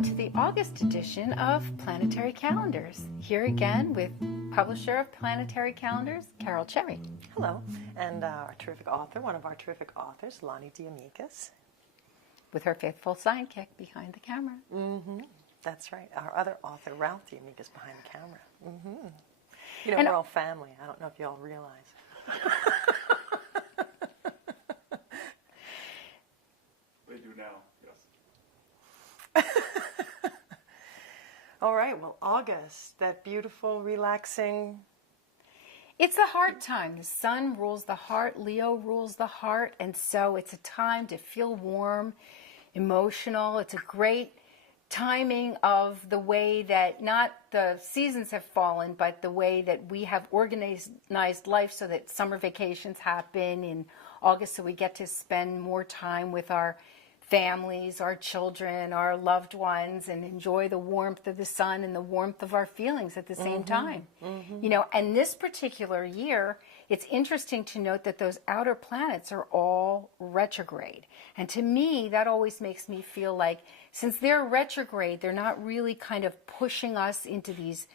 welcome to the August edition of Planetary Calendars. Here again with publisher of Planetary Calendars, Carol Cherry. Hello, and our terrific author, one of our terrific authors, Lonnie D'Amicus. With her faithful sidekick behind the camera. That's right, our other author, Ralph D'Amicus, behind the camera. You know, we're all family. I don't know if you all realize. They do now, yes. All right, well, August, that beautiful, relaxing. It's a heart time. The sun rules the heart, Leo rules the heart, and so it's a time to feel warm, emotional. It's a great timing of the way that not the seasons have fallen, but the way that we have organized life so that summer vacations happen in August, so we get to spend more time with our families, our children, our loved ones, and enjoy the warmth of the sun and the warmth of our feelings at the same time. You know, and this particular year, it's interesting to note that those outer planets are all retrograde. And to me, that always makes me feel like since they're retrograde, they're not really kind of pushing us into these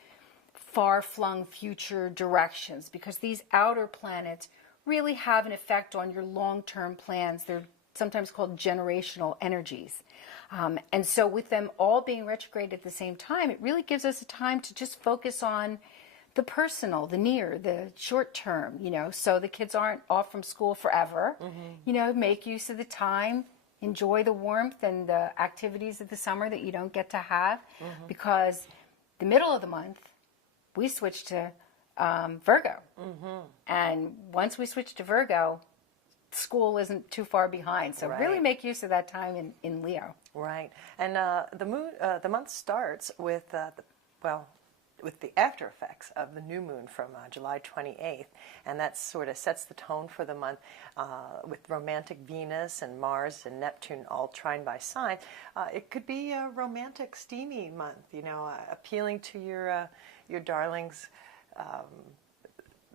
far-flung future directions, because these outer planets really have an effect on your long-term plans. They're sometimes called generational energies. And so with them all being retrograde at the same time, it really gives us a time to just focus on the personal, the near, the short term, you know, so the kids aren't off from school forever. You know, make use of the time, enjoy the warmth and the activities of the summer that you don't get to have, because the middle of the month, we switch to Virgo. And once we switch to Virgo, school isn't too far behind, so really make use of that time in Leo. Right, and the month starts with with the after effects of the new moon from July 28th, and that sort of sets the tone for the month with romantic Venus and Mars and Neptune all trine by sign. It could be a romantic, steamy month, you know, appealing to your darlings.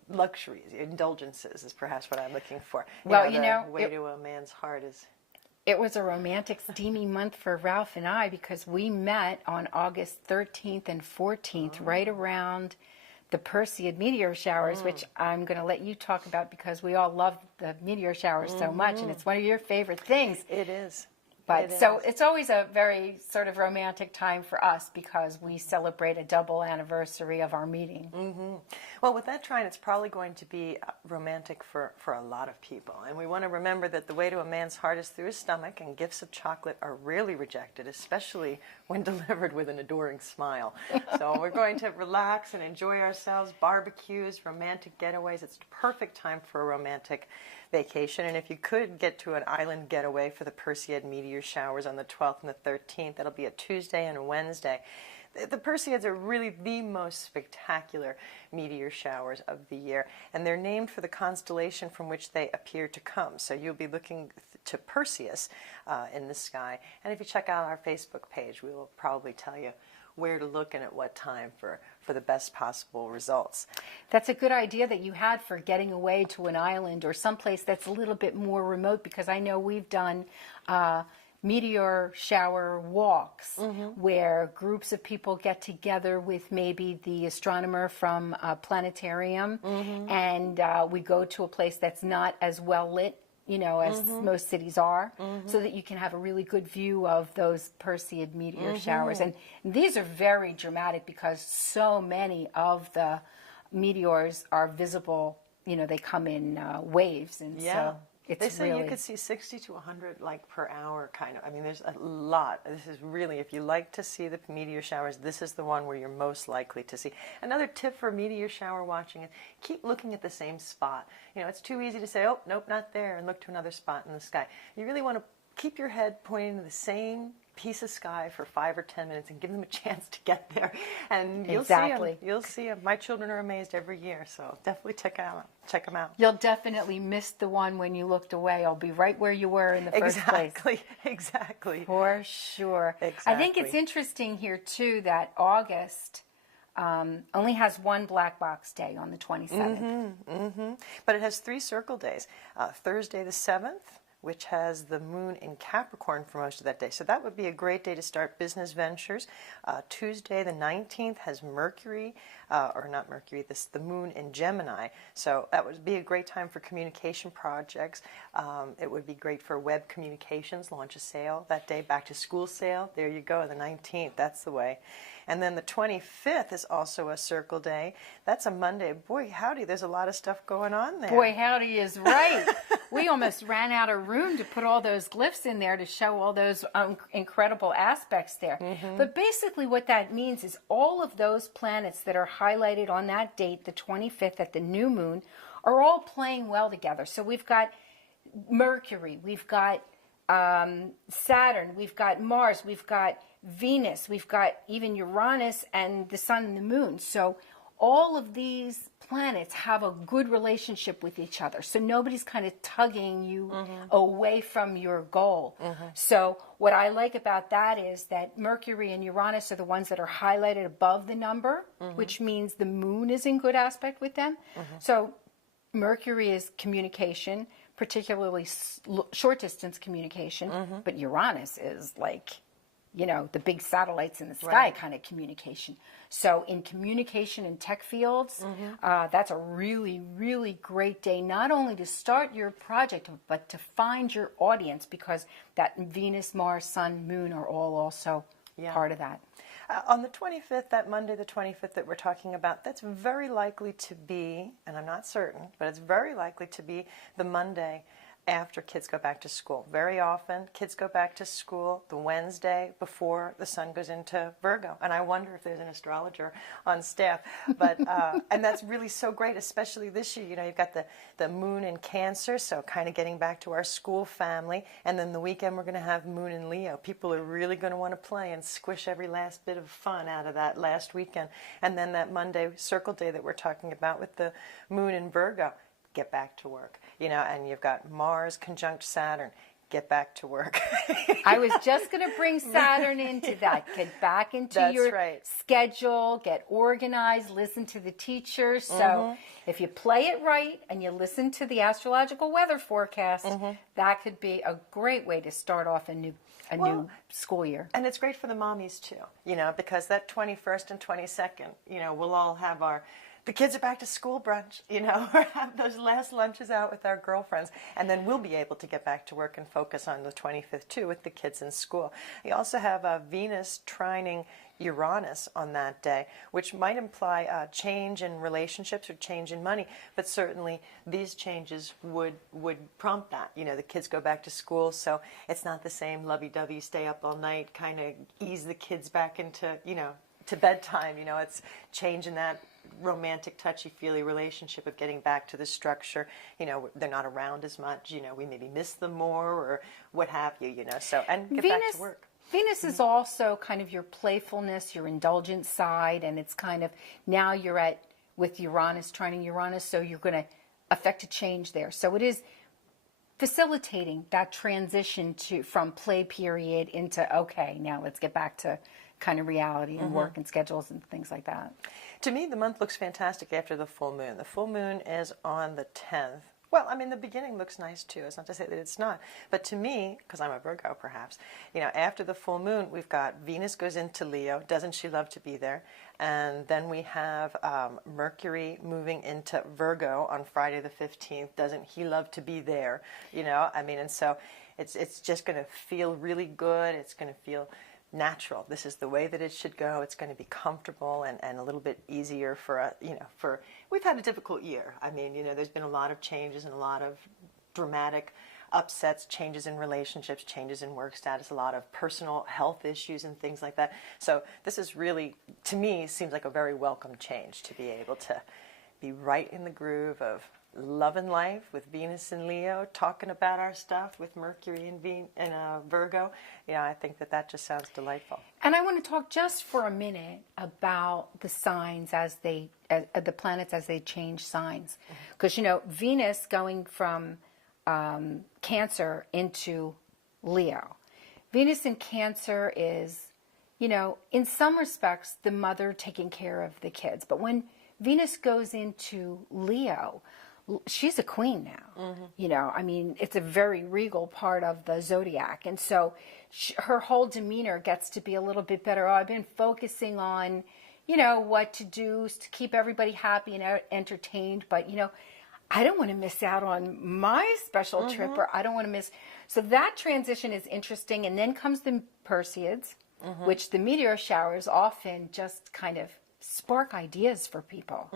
Luxuries, indulgences is perhaps what I'm looking for. Well, the way to a man's heart is. It was a romantic, steamy month for Ralph and I because we met on August 13th and 14th, right around the Perseid meteor showers, which I'm going to let you talk about because we all love the meteor showers so much, and it's one of your favorite things. It is. But it's always a very sort of romantic time for us because we celebrate a double anniversary of our meeting. Well, with that trine, it's probably going to be romantic for a lot of people. And we want to remember that the way to a man's heart is through his stomach, and gifts of chocolate are rarely rejected, especially when delivered with an adoring smile. So we're going to relax and enjoy ourselves, barbecues, romantic getaways. It's the perfect time for a romantic vacation. And if you could get to an island getaway for the Perseid meteor showers on the 12th and the 13th, that'll be a Tuesday and a Wednesday. The Perseids are really the most spectacular meteor showers of the year, and they're named for the constellation from which they appear to come. So you'll be looking to Perseus in the sky. And if you check out our Facebook page, we will probably tell you where to look and at what time for the best possible results. That's a good idea that you had for getting away to an island or someplace that's a little bit more remote, because I know we've done meteor shower walks where groups of people get together with maybe the astronomer from Planetarium, and we go to a place that's not as well lit, you know, as most cities are, so that you can have a really good view of those Perseid meteor showers. And these are very dramatic because so many of the meteors are visible, you know, they come in waves, and so they say you could see 60 to 100 like per hour kind of. I mean, there's a lot. This is really, if you like to see the meteor showers, this is the one where you're most likely to see. Another tip for meteor shower watching is keep looking at the same spot. You know, it's too easy to say, oh, nope, not there, and look to another spot in the sky. You really want to keep your head pointing to the same piece of sky for 5 or 10 minutes and give them a chance to get there, and you'll see them. You'll see them. My children are amazed every year, so definitely check them out. You'll definitely miss the one when you looked away. I'll be right where you were in the first place. Exactly. For sure. Exactly. I think it's interesting here too that August only has one black box day on the 27th. But it has 3 circle days: Thursday the 7th, which has the moon in Capricorn for most of that day. So that would be a great day to start business ventures. Tuesday the 19th has Mercury, or not Mercury, the moon in Gemini. So that would be a great time for communication projects. It would be great for web communications, launch a sale that day, back to school sale. There you go, the 19th, that's the way. And then the 25th is also a circle day. That's a Monday. Boy, howdy, there's a lot of stuff going on there. Boy, howdy is right. We almost ran out of room to put all those glyphs in there to show all those incredible aspects there. But basically what that means is all of those planets that are highlighted on that date, the 25th at the new moon, are all playing well together. So we've got Mercury, we've got Saturn, we've got Mars, we've got Venus, we've got even Uranus and the sun and the moon. So all of these planets have a good relationship with each other. So nobody's kind of tugging you away from your goal. So what I like about that is that Mercury and Uranus are the ones that are highlighted above the number, which means the moon is in good aspect with them. So Mercury is communication, particularly short distance communication, but Uranus is like, you know, the big satellites in the sky kind of communication. So in communication and tech fields, that's a really, really great day, not only to start your project, but to find your audience, because that Venus, Mars, Sun, Moon are all also part of that. On the 25th, that Monday the 25th that we're talking about, that's very likely to be, and I'm not certain, but it's very likely to be the Monday after kids go back to school. Very often, kids go back to school the Wednesday before the sun goes into Virgo. And I wonder if there's an astrologer on staff. But and that's really so great, especially this year. You know, you've got the moon in Cancer, so kind of getting back to our school family. And then the weekend, we're going to have moon in Leo. People are really going to want to play and squish every last bit of fun out of that last weekend. And then that Monday circle day that we're talking about with the moon in Virgo. Get back to work, you know, and you've got Mars conjunct Saturn. Get back to work. I was just going to bring Saturn into that. Get back into your schedule, get organized, listen to the teacher. So if you play it right and you listen to the astrological weather forecast, that could be a great way to start off a new school year. And it's great for the mommies too, you know, because that 21st and 22nd, you know, we'll all have the kids are back to school brunch, you know, or have those last lunches out with our girlfriends. And then we'll be able to get back to work and focus on the 25th, too, with the kids in school. You also have Venus trining Uranus on that day, which might imply a change in relationships or change in money. But certainly these changes would prompt that. You know, the kids go back to school, so it's not the same lovey-dovey, stay up all night, kind of ease the kids back into, you know, to bedtime. You know, it's changing that romantic, touchy-feely relationship of getting back to the structure. You know, they're not around as much. You know, we maybe miss them more or what have you, you know. So, and get back to work. Venus is also kind of your playfulness, your indulgent side, and it's kind of, now you're with Uranus, trining Uranus, so you're going to affect a change there. So it is facilitating that transition from play period into, okay, now let's get back to kind of reality and work and schedules and things like that. To me, the month looks fantastic after the full moon. The full moon is on the 10th. Well, I mean, the beginning looks nice too. It's not to say that it's not. But to me, because I'm a Virgo perhaps, you know, after the full moon, we've got Venus goes into Leo. Doesn't she love to be there? And then we have Mercury moving into Virgo on Friday the 15th. Doesn't he love to be there? You know, I mean, and so it's just going to feel really good. It's going to feel natural. This is the way that it should go. It's going to be comfortable and a little bit easier for, you know, we've had a difficult year. I mean, you know, there's been a lot of changes and a lot of dramatic upsets, changes in relationships, changes in work status, a lot of personal health issues and things like that. So this is really, to me, seems like a very welcome change to be able to be right in the groove of love and life with Venus and Leo, talking about our stuff with Mercury and Virgo. Yeah, I think that just sounds delightful. And I want to talk just for a minute about the signs the planets as they change signs. Because, you know, Venus going from Cancer into Leo. Venus in Cancer is, you know, in some respects, the mother taking care of the kids. But when Venus goes into Leo, she's a queen now. You know, I mean, it's a very regal part of the zodiac. And so her whole demeanor gets to be a little bit better. Oh, I've been focusing on, you know, what to do to keep everybody happy and entertained. But, you know, I don't want to miss out on my special trip, or I don't want to miss. So that transition is interesting. And then comes the Perseids, which the meteor showers often just kind of spark ideas for people,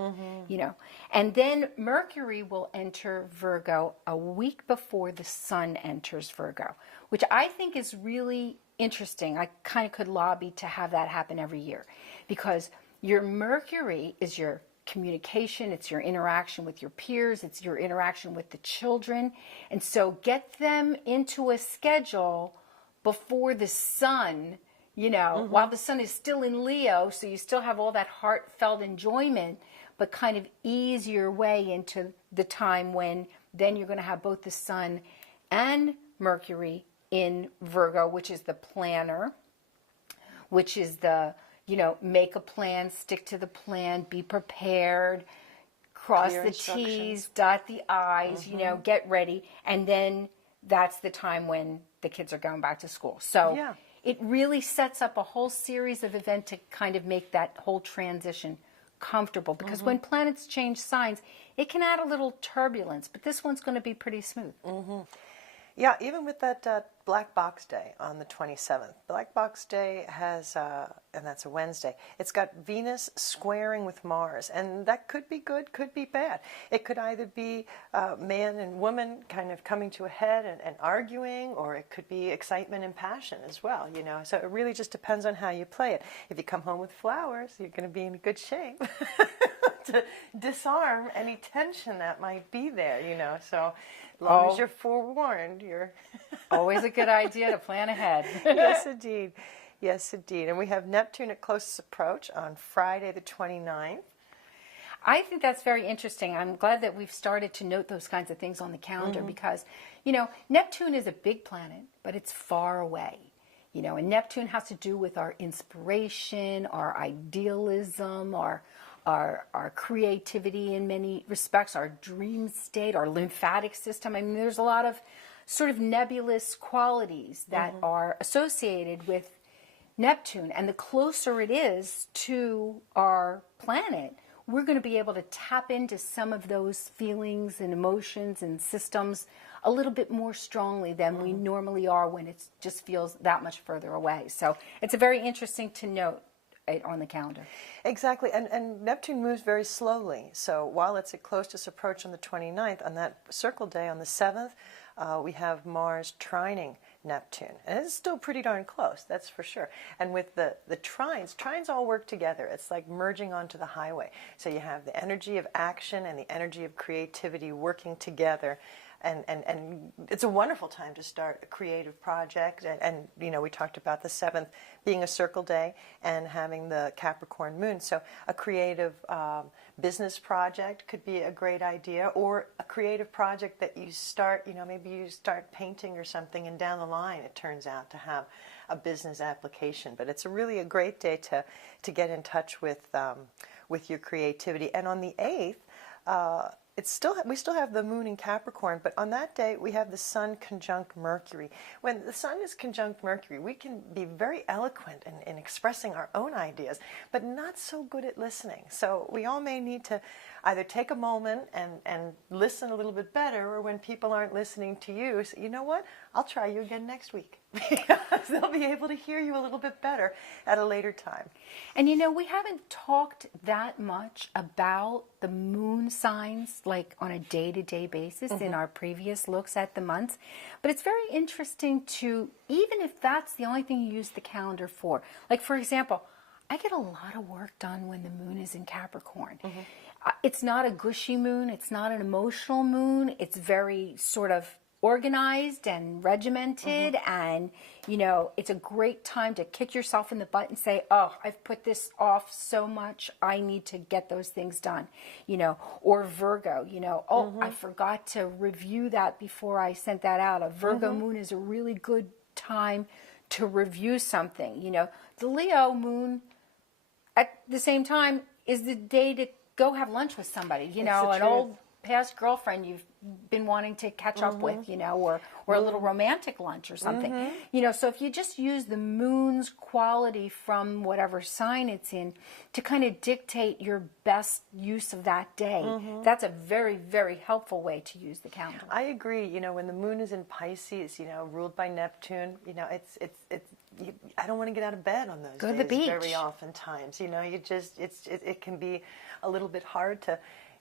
you know. And then Mercury will enter Virgo a week before the sun enters Virgo, which I think is really interesting. I kind of could lobby to have that happen every year, because your Mercury is your communication, it's your interaction with your peers, it's your interaction with the children. And so get them into a schedule before the sun, you know, while the sun is still in Leo, so you still have all that heartfelt enjoyment, but kind of ease your way into the time when then you're going to have both the sun and Mercury in Virgo, which is the planner, which is the, you know, make a plan, stick to the plan, be prepared, cross Clear the instructions. T's, dot the I's, you know, get ready. And then that's the time when the kids are going back to school. So Yeah. it really sets up a whole series of events to kind of make that whole transition comfortable. Because when planets change signs, it can add a little turbulence, but this one's going to be pretty smooth. Yeah, even with that Black Box Day on the 27th. Black Box Day has, and that's a Wednesday, it's got Venus squaring with Mars, and that could be good, could be bad. It could either be man and woman kind of coming to a head and arguing, or it could be excitement and passion as well, you know. So it really just depends on how you play it. If you come home with flowers, you're going to be in good shape to disarm any tension that might be there, you know. So as long as you're forewarned, you're... Always a good idea to plan ahead. Yes, indeed. Yes, indeed. And we have Neptune at closest approach on Friday the 29th. I think that's very interesting. I'm glad that we've started to note those kinds of things on the calendar because, you know, Neptune is a big planet, but it's far away. You know, and Neptune has to do with our inspiration, our idealism, our creativity in many respects, our dream state, our lymphatic system. I mean, there's a lot of sort of nebulous qualities that are associated with Neptune. And the closer it is to our planet, we're going to be able to tap into some of those feelings and emotions and systems a little bit more strongly than we normally are when it just feels that much further away. So it's a very interesting to note on the calendar. Exactly, and Neptune moves very slowly. So while it's at closest approach on the 29th, on that circle day on the 7th, we have Mars trining Neptune. And it's still pretty darn close, that's for sure. And with the trines all work together. It's like merging onto the highway. So you have the energy of action and the energy of creativity working together. And it's a wonderful time to start a creative project. And you know, we talked about the 7th being a circle day and having the Capricorn moon. So a creative business project could be a great idea, or a creative project that you start, you know, maybe you start painting or something, and down the line it turns out to have a business application. But it's really a great day to get in touch with your creativity. And on the 8th, we still have the moon in Capricorn, but on that day we have the sun conjunct Mercury. When the sun is conjunct Mercury, we can be very eloquent in expressing our own ideas, but not so good at listening. So we all may need to either take a moment and listen a little bit better, or when people aren't listening to you, say, you know what, I'll try you again next week. Because they'll be able to hear you a little bit better at a later time. And you know, we haven't talked that much about the moon signs like on a day-to-day basis in our previous looks at the months. But it's very interesting to, even if that's the only thing you use the calendar for. Like, for example, I get a lot of work done when the moon is in Capricorn. It's not a gushy moon. It's not an emotional moon. It's very sort of organized and regimented, and you know, it's a great time to kick yourself in the butt and say, oh, I've put this off so much, I need to get those things done, you know. Or Virgo, you know, oh, I forgot to review that before I sent that out. A Virgo moon is a really good time to review something, you know. The Leo moon at the same time is the day to go have lunch with somebody, you know, an old past girlfriend you've been wanting to catch up with, you know, or a little romantic lunch or something. You know, so if you just use the moon's quality from whatever sign it's in to kind of dictate your best use of that day, that's a very, very helpful way to use the calendar. I agree. You know, when the moon is in Pisces, you know, ruled by Neptune, you know, I don't want to get out of bed on those Go to days the beach. very oftentimes. You know, you just, it can be a little bit hard to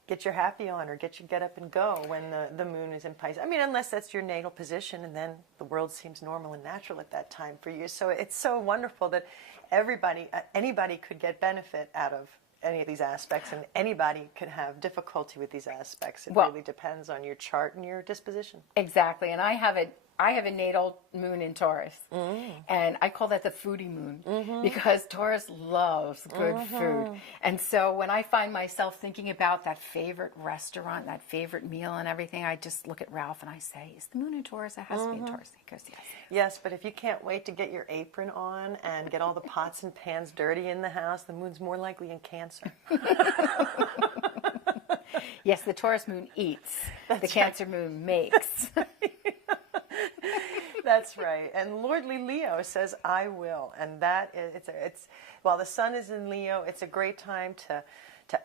get your happy on or get up and go when the moon is in Pisces. I mean, unless that's your natal position, and then the world seems normal and natural at that time for you. So it's so wonderful that anybody could get benefit out of any of these aspects, and anybody could have difficulty with these aspects. It really depends on your chart and your disposition. Exactly, and I have a natal moon in Taurus, and I call that the foodie moon because Taurus loves good food. And so when I find myself thinking about that favorite restaurant, that favorite meal and everything, I just look at Ralph and I say, is the moon in Taurus? It has to be in Taurus. He goes, yes. Yes, but if you can't wait to get your apron on and get all the pots and pans dirty in the house, the moon's more likely in Cancer. Yes, the Taurus moon eats. The Cancer moon makes. That's right. And Lordly Leo says, I will. And that is, while the sun is in Leo, it's a great time to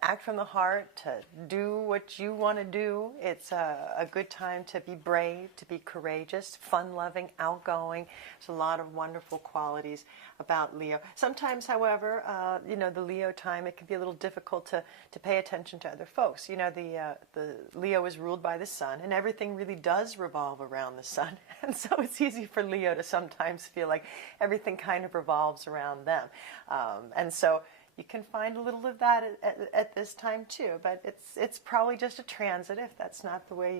act from the heart, to do what you want to do. It's a good time to be brave, to be courageous, fun-loving, outgoing. There's a lot of wonderful qualities about Leo. Sometimes, however, you know, the Leo time, it can be a little difficult to pay attention to other folks. You know, the Leo is ruled by the sun, and everything really does revolve around the sun. And so it's easy for Leo to sometimes feel like everything kind of revolves around them. And so you can find a little of that at this time too, but it's probably just a transit if that's not the way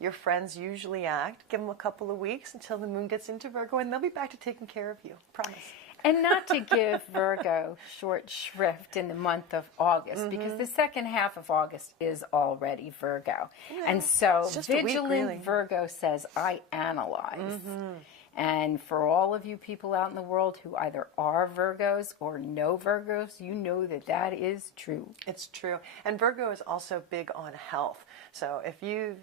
your friends usually act. Give them a couple of weeks until the moon gets into Virgo, and they'll be back to taking care of you. Promise. And not to give Virgo short shrift in the month of August, because the second half of August is already Virgo. Yeah, and so Vigilant Virgo says, I analyze. And for all of you people out in the world who either are Virgos or know Virgos, you know that that is true. It's true. And Virgo is also big on health. So if you've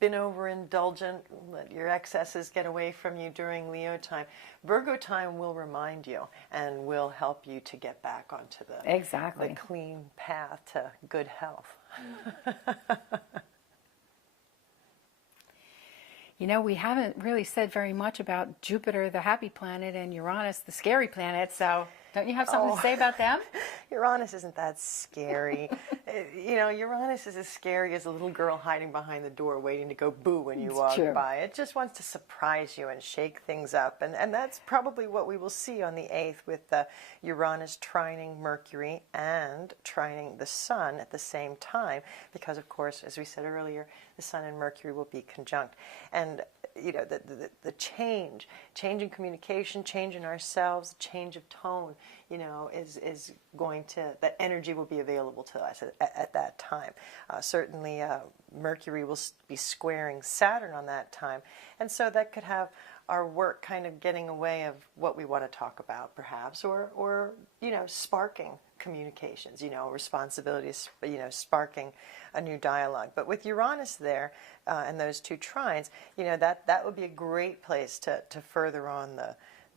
been overindulgent, let your excesses get away from you during Leo time, Virgo time will remind you and will help you to get back onto the clean path to good health. You know, we haven't really said very much about Jupiter, the happy planet, and Uranus, the scary planet, so don't you have something to say about them? Uranus isn't that scary. You know, Uranus is as scary as a little girl hiding behind the door waiting to go boo when you walk by. It just wants to surprise you and shake things up, and that's probably what we will see on the 8th with Uranus trining Mercury and trining the Sun at the same time, because, of course, as we said earlier, the Sun and Mercury will be conjunct. And, you know, the change in communication, change in ourselves, change of tone, you know, is going to, that energy will be available to us at that time. Certainly, Mercury will be squaring Saturn on that time. And so that could have our work kind of getting away of what we want to talk about, perhaps, or you know, sparking communications, you know, responsibilities, you know, sparking a new dialogue. But with Uranus there and those two trines, you know, that would be a great place to further on the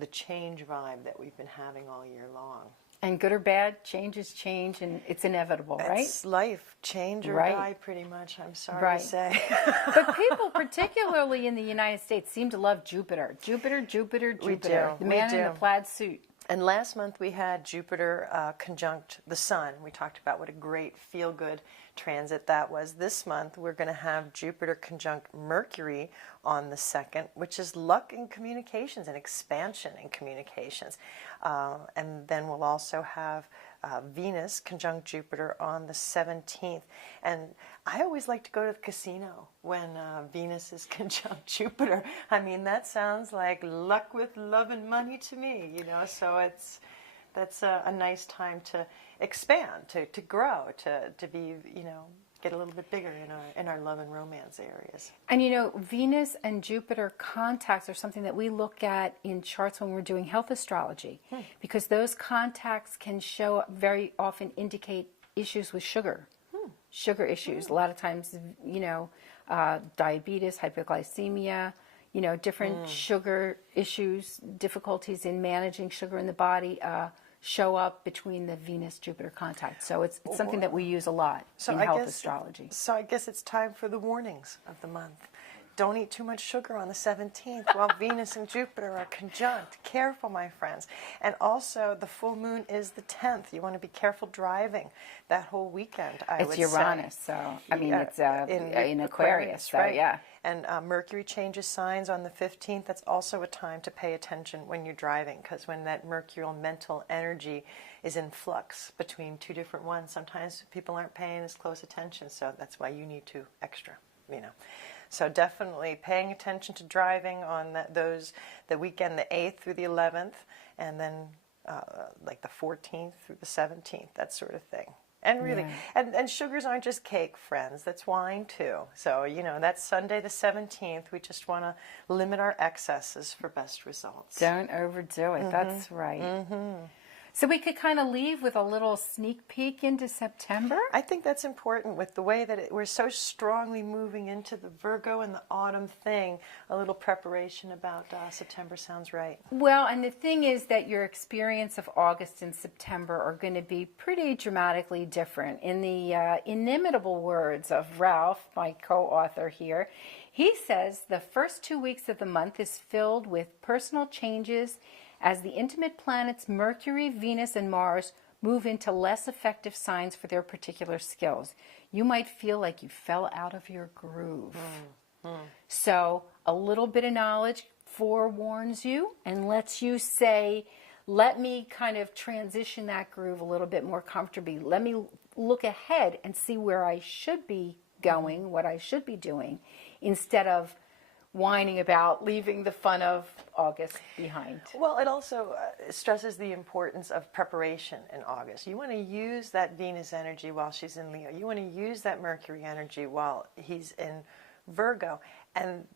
change vibe that we've been having all year long. And good or bad, change is change, and it's inevitable, right? It's life. Change or die, pretty much, I'm sorry to say. But people, particularly in the United States, seem to love Jupiter. Jupiter. We do. The man in the plaid suit. And last month we had Jupiter conjunct the Sun. We talked about what a great feel-good transit that was. This month we're going to have Jupiter conjunct Mercury on the 2nd, which is luck in communications and expansion in communications. And then we'll also have Venus conjunct Jupiter on the 17th. And I always like to go to the casino when Venus is conjunct Jupiter. I mean, that sounds like luck with love and money to me, you know, so that's a nice time to expand, to grow, to be, you know, get a little bit bigger in our love and romance areas. And you know, Venus and Jupiter contacts are something that we look at in charts when we're doing health astrology, because those contacts can very often indicate issues with sugar. sugar issues. A lot of times, diabetes, hypoglycemia, different sugar issues, difficulties in managing sugar in the body show up between the Venus-Jupiter contact. So it's something that we use a lot in health astrology. So I guess it's time for the warnings of the month. Don't eat too much sugar on the 17th while Venus and Jupiter are conjunct. Careful, my friends. And also, the full moon is the 10th. You want to be careful driving that whole weekend, I would say. It's Uranus, so, it's in Aquarius, so right? yeah. And Mercury changes signs on the 15th. That's also a time to pay attention when you're driving, because when that mercurial mental energy is in flux between two different ones, sometimes people aren't paying as close attention, so that's why you need to extra, So definitely paying attention to driving on the weekend, the 8th through the 11th, and then like the 14th through the 17th, that sort of thing. And really, and sugars aren't just cake, friends. That's wine too. So, that's Sunday the 17th. We just want to limit our excesses for best results. Don't overdo it. That's right. So we could kind of leave with a little sneak peek into September? I think that's important with the way that we're so strongly moving into the Virgo and the autumn thing. A little preparation about September sounds right. Well, and the thing is that your experience of August and September are going to be pretty dramatically different. In the inimitable words of Ralph, my co-author here, he says the first 2 weeks of the month is filled with personal changes as the intimate planets Mercury, Venus, and Mars move into less effective signs for their particular skills. You might feel like you fell out of your groove. So a little bit of knowledge forewarns you and lets you say, let me kind of transition that groove a little bit more comfortably. Let me look ahead and see where I should be going, what I should be doing, instead of whining about leaving the fun of August behind. Well, it also stresses the importance of preparation in August. You want to use that Venus energy while she's in Leo. You want to use that Mercury energy while he's in Virgo. And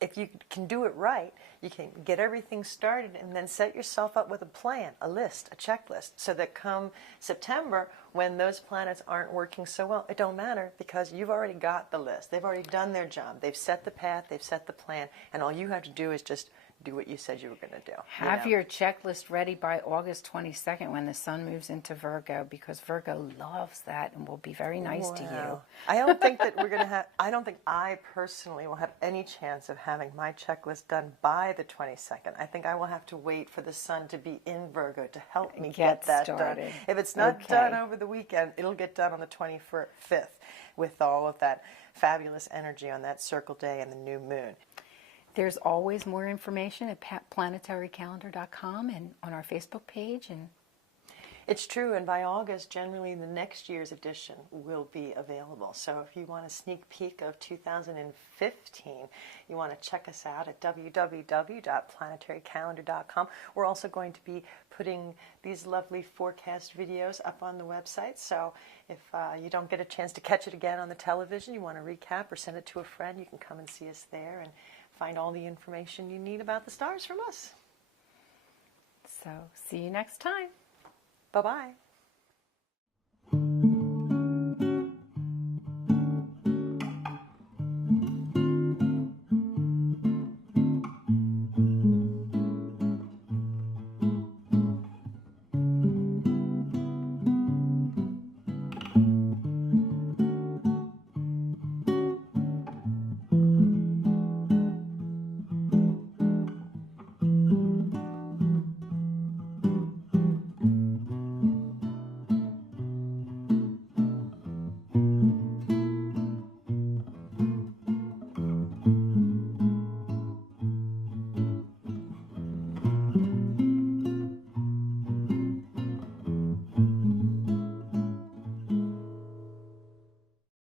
if you can do it right, you can get everything started and then set yourself up with a plan, a list, a checklist, so that come September, when those planets aren't working so well, it don't matter, because you've already got the list. They've already done their job. They've set the path, they've set the plan, and all you have to do is just do what you said you were going to do. Have your checklist ready by August 22nd when the sun moves into Virgo, because Virgo loves that and will be very nice to you. I don't think that we're going to have, I don't think I personally will have any chance of having my checklist done by the 22nd. I think I will have to wait for the sun to be in Virgo to help me get that started. done. If it's not done over the weekend, it'll get done on the 25th with all of that fabulous energy on that circle day and the new moon. There's always more information at planetarycalendar.com and on our Facebook page. And it's true, and by August, generally the next year's edition will be available. So if you want a sneak peek of 2015, you want to check us out at www.planetarycalendar.com. We're also going to be putting these lovely forecast videos up on the website. So if you don't get a chance to catch it again on the television, you want to recap or send it to a friend, you can come and see us there and find all the information you need about the stars from us. So see you next time. Bye-bye.